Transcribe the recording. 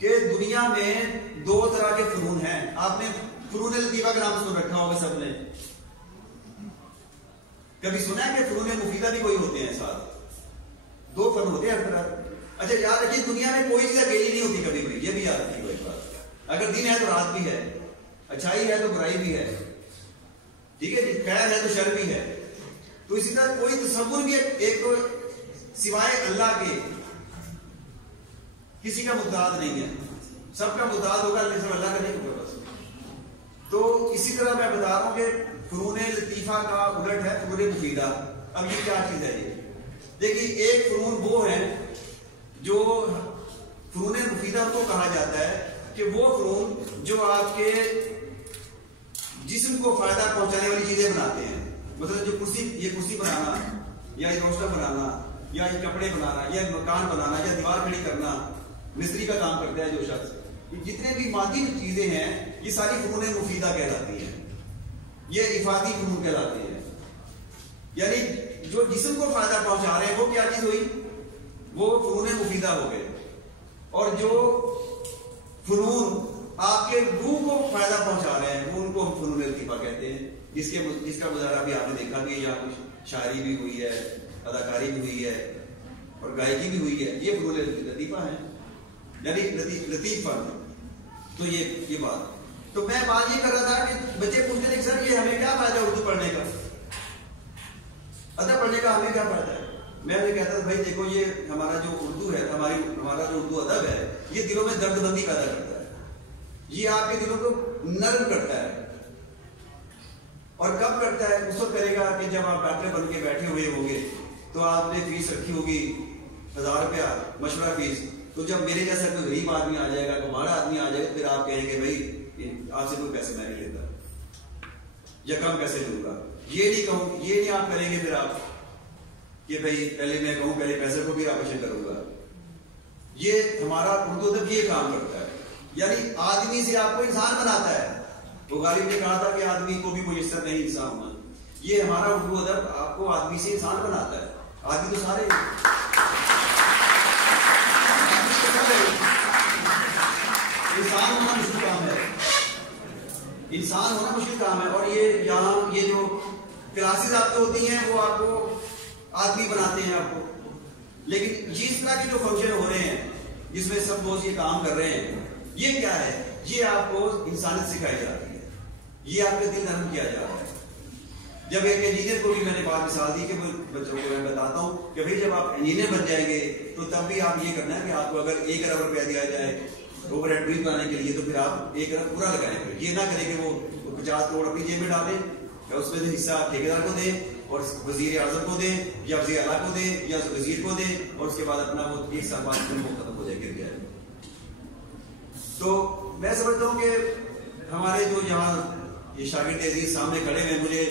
کہ دنیا میں دو طرح کے فنون ہیں. آپ نے فنون لطیفہ کا نام سن رکھا ہوگا سب نے. کبھی سنا ہے کہ فنون مفیدہ بھی کوئی ہوتے ہیں ساتھ؟ دو فن ہوتے ہیں ہر طرح. اچھا یاد رکھیے دنیا میں کوئی چیز اکیلی نہیں ہوتی کبھی بھی. یہ بھی یاد رکھیے کوئی بات. اگر دن ہے تو رات بھی ہے، اچھائی ہے تو برائی بھی ہے، ٹھیک ہے جی، خیر ہے تو شر بھی ہے. تو اسی طرح کوئی تصور بھی ایک تو سوائے اللہ کے کسی کا متعدد نہیں ہے. سب کا متعدد ہوگا لیکن اللہ کا نہیں ہوگا بس. تو اسی طرح میں بتا رہا ہوں کہ فنون لطیفہ کا الٹ ہے فنون مفیدہ. اب یہ کیا چیز ہے؟ یہ دیکھیے ایک فنون وہ ہے جو فنون مفیدہ کو کہا جاتا ہے کہ وہ فنون جو آپ کے جسم کو فائدہ پہنچانے والی چیزیں بناتے ہیں. مطلب جو یہ کرسی بنانا یا یہ روشن بنانا یا یہ کپڑے بنانا یا مکان بنانا یا دیوار کھڑی کرنا، مستری کا کام کرتا ہے جو شخص، جتنے بھی مادی چیزیں ہیں یہ ساری فنون مفیدہ کہلاتی ہیں. یہ افادی فنون کہلاتے ہیں. یعنی جو جسم کو فائدہ پہنچا رہے ہیں وہ کیا چیز ہوئی؟ وہ فنون مفیدہ ہو گئے. اور جو فنون آپ کے روح کو فائدہ پہنچا رہے ہیں وہ ان کو ہم فنون لطیفہ کہتے ہیں. جس کا مظاہرہ بھی آپ نے دیکھا بھی ہے. یہاں کچھ شاعری بھی ہوئی ہے، اداکاری بھی ہوئی ہے اور گائکی بھی ہوئی ہے. یہ فنون لطیفہ ہیں، یعنی لطیف فن. تو یہ بات. تو میں بات یہ کر رہا تھا کہ بچے پوچھتے تھے سر یہ ہمیں کیا فائدہ اردو پڑھنے کا، ادب پڑھنے کا ہمیں کیا فائدہ ہے؟ میں نے کہتا تھا بھائی دیکھو یہ ہمارا جو اردو ہے، ہمارا جو اردو ادب ہے، یہ دلوں میں درد بندی پیدا کرتا ہے. یہ آپ کے دلوں کو نرم کرتا ہے. اور کب کرتا ہے؟ اس وقت کرے گا کہ جب آپ ڈاکٹر بن کے بیٹھے ہوئے ہوں گے تو آپ نے فیس رکھی ہوگی 1000 روپیہ مشورہ فیس. تو جب میرے جیسا کوئی غریب آدمی آ جائے گا، کوئی بڑا آدمی آ جائے گا، پھر آپ کہیں گے بھائی آپ سے کوئی پیسے میں نہیں لیتا یا کم پیسے لوں گا. یہ نہیں آپ کریں گے پھر آپ کہ بھائی پہلے میں کہوں پہلے پیسے کو بھی آپریشن کروں گا. یہ ہمارا اردو ادب یہ کام کرتا ہے. یعنی آدمی سے آپ کو انسان بناتا ہے. وہ غالب نے کہا تھا کہ آدمی کو بھی میسر نہیں انسان ہونا. یہ ہمارا اردو ادب آپ کو آدمی سے انسان بناتا ہے. آدمی تو سارے انسان ہونا مشکل کام ہے. انسان ہونا مشکل کام ہے. اور یہ یہاں یہ جو کلاسز آپ کو ہوتی ہیں وہ آپ کو آدمی بناتے ہیں آپ کو. لیکن جس طرح کے جو فنکشن ہو رہے ہیں جس میں سب دوست یہ کام کر رہے ہیں، یہ کیا ہے؟ یہ آپ کو انسانیت سکھائی جا رہی ہے. یہ آپ کا دل نرم کیا جا رہا ہے. جب ایک انجینئر کو بھی میں نے بات مثال دی کہ بچوں کو میں بتاتا ہوں کہ بھائی جب آپ انجینئر بن جائیں گے تو تب بھی آپ یہ کرنا ہے کہ آپ کو اگر 1 ارب روپیہ دیا جائے اوور ہیڈ برج بنانے کے لیے تو پھر آپ 1 ارب پورا لگائیں گے. یہ نہ کریں کہ وہ 50 کروڑ اپنی جیب میں ڈالیں یا اس میں سے حصہ ٹھیکیدار کو دیں اور وزیر اعظم کو دیں یا وزیر اعلیٰ کو دیں یا وزیر کو دیں اور اس کے بعد اپنا وہ 1 سال بعد وہ ختم ہو جائے گر گیا. تو میں سمجھتا ہوں کہ ہمارے جو یہاں یہ شاگرد عزیز سامنے کھڑے ہیں، مجھے